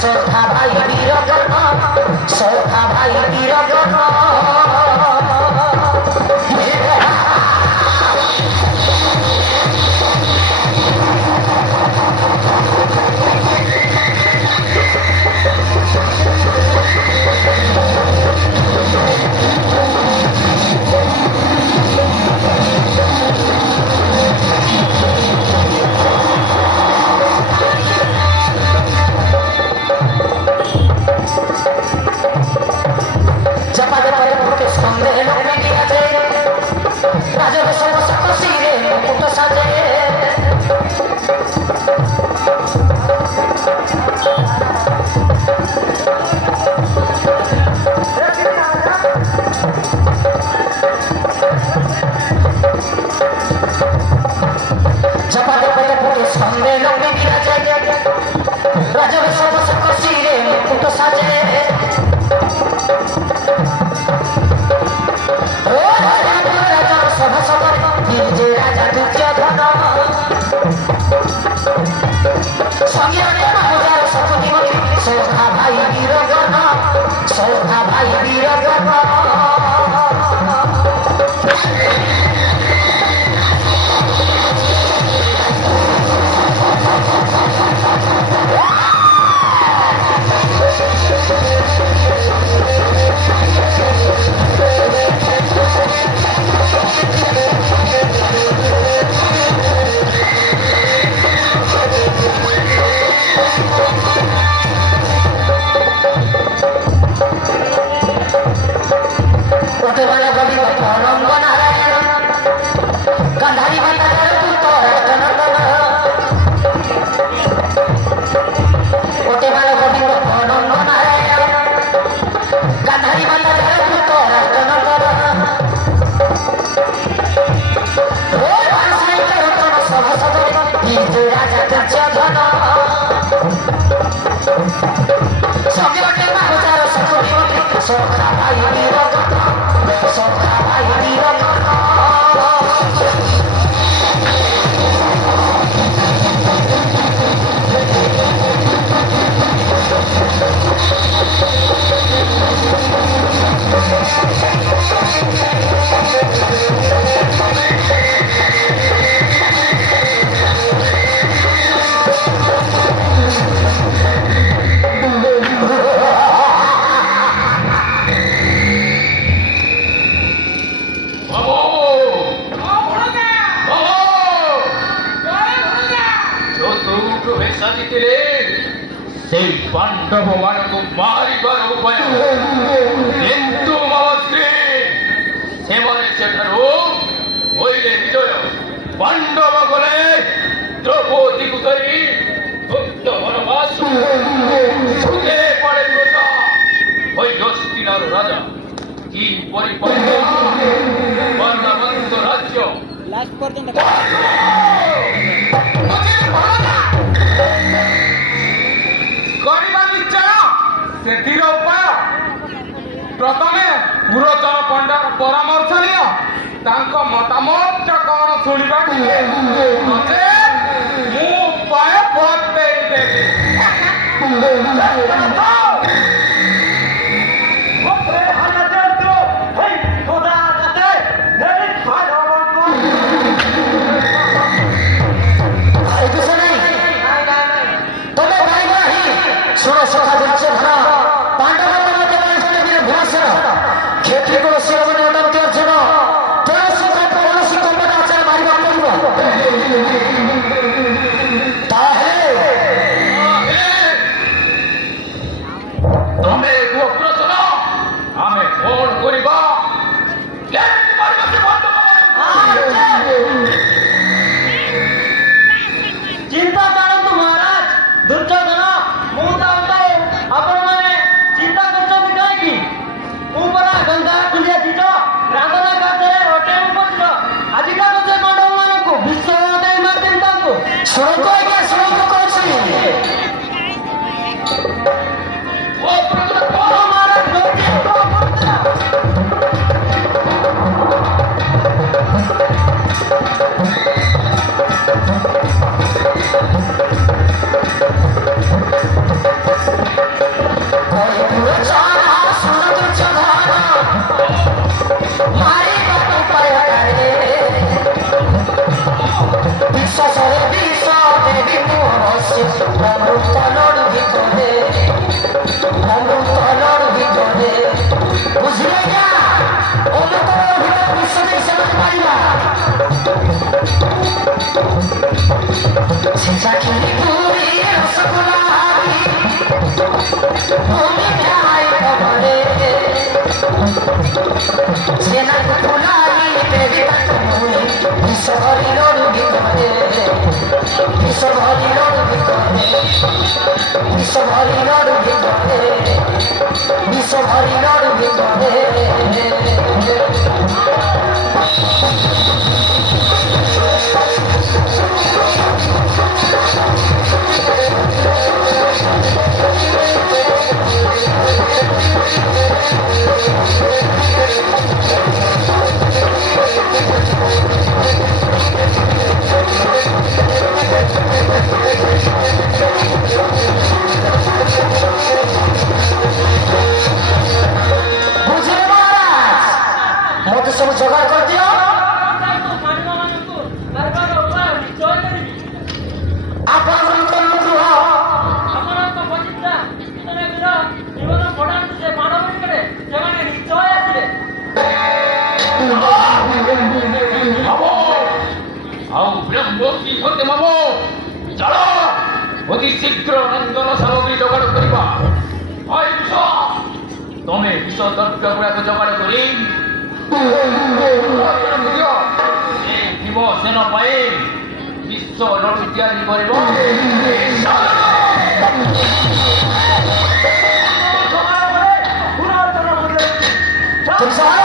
সখা ভাই বীরগণ সখা ভাই বীরগণ সখা ভাই বীরগণ সখা ভাই বীরগণ সখা ভাই বীরগণ সখা ভাই বীরগণ সেই পাণ্ডব ମାନଙ୍କୁ ମାରିବାର ଉପାୟ କିନ୍ତୁ ମାମଶ୍ରୀ ସେମାନେ ସେଠାରୁ ହୋଇଲେ ବିଜୟ ପାଣ୍ଡବ ଗଲେ ଦ୍ରୌପଦୀକୁ ଧରି ଗୁପ୍ତ ବନବାସ ସୁଖେ ପଡ଼େ ବୃଥା ହୋଇ ହସ୍ତିନାର ରାଜା କିପରି ବର୍ଣ୍ଣବନ୍ତ ରାଜ୍ୟ ଲାଷ୍ଟ ପର୍ଯ୍ୟନ୍ତ କରିବା ନିଶ୍ଚୟ ସେଥିର ଉପାୟ ପ୍ରଥମେ ପୁରଚନ ପଣ୍ଡାର ପରାମର୍ଶ ନିଅ ତାଙ୍କ ମତାମତ କଣ ଶୁଣିବା ନଚେତ୍ ମୁଁ ଉପାୟ ବତେଇ ଦେବି শোনো সখা দিচ্ছে ধরা পাণ্ডব ভূমাসেন ক্ষেত্রে কোনো শিরোমণি অটন্তি অর্জুন কৌশি কল্পনা আচার মারিবা করিব তাহলে ତମେ ଗୋପ୍ରଚନ ଆମେ କଣ କରିବା ଚିନ୍ତା କରନ୍ତୁ ମହାରାଜ ଦୁର୍ଯ୍ୟୋଧନ ମୁଁ ଚାହୁଁଥାଏ ଆପଣମାନେ ଚିନ୍ତା କରୁଛନ୍ତି କାହିଁକି ମୁଁ ପରା ଗଙ୍ଗା କୁଲିଆ ଯିଜ ରାଧନା କାର୍ଯ୍ୟରେ ଅଟେଇ ପଡ଼ିଲ ଆଜିକା ସେ ପାଣ୍ଡବମାନଙ୍କୁ ବିଶ୍ୱ ଦେଇ ମାରିଦେବି ତାଙ୍କୁ ଶୁଣନ୍ତୁ ଆଜ୍ଞା ଶୁଣନ୍ତୁ କହୁଛି সিসাখিনী পুরি রসগোল্লারি তুমি যাই কবরে সেনা ফুলারি দেবী তুমি বিশ্বহরি লড়ু ভিতরে বিশ্বহরি লড়ু ভিতরে বিশ্বহরি লড়ু ভিতরে বিশ্বহরি লড়ু ভিতরে বুঝলে মহারাজ মতো সব জোগাড় করে দিও ଆପଣଙ୍କ ଅନୁଗ୍ରହ মামো ଆଉ ବିଳମ୍ବ କି ହତେ ମାମୁ ଚାଲ ଅତି ଶୀଘ୍ର ନନ୍ଦନ ସାମଗ୍ରୀ ଯୋଗାଡ଼ କରିବା ଭାଇ ବିଷ ତମେ ବିଷ ଦ୍ରବ୍ୟ ଗୁଡ଼ାକ ଯୋଗାଡ଼ କରି ଥିବ ସେନ ପାଇଁ ବିଶ୍ୱ ଲଡ଼ୁ ତିଆରି କରିବ তুমি সবাই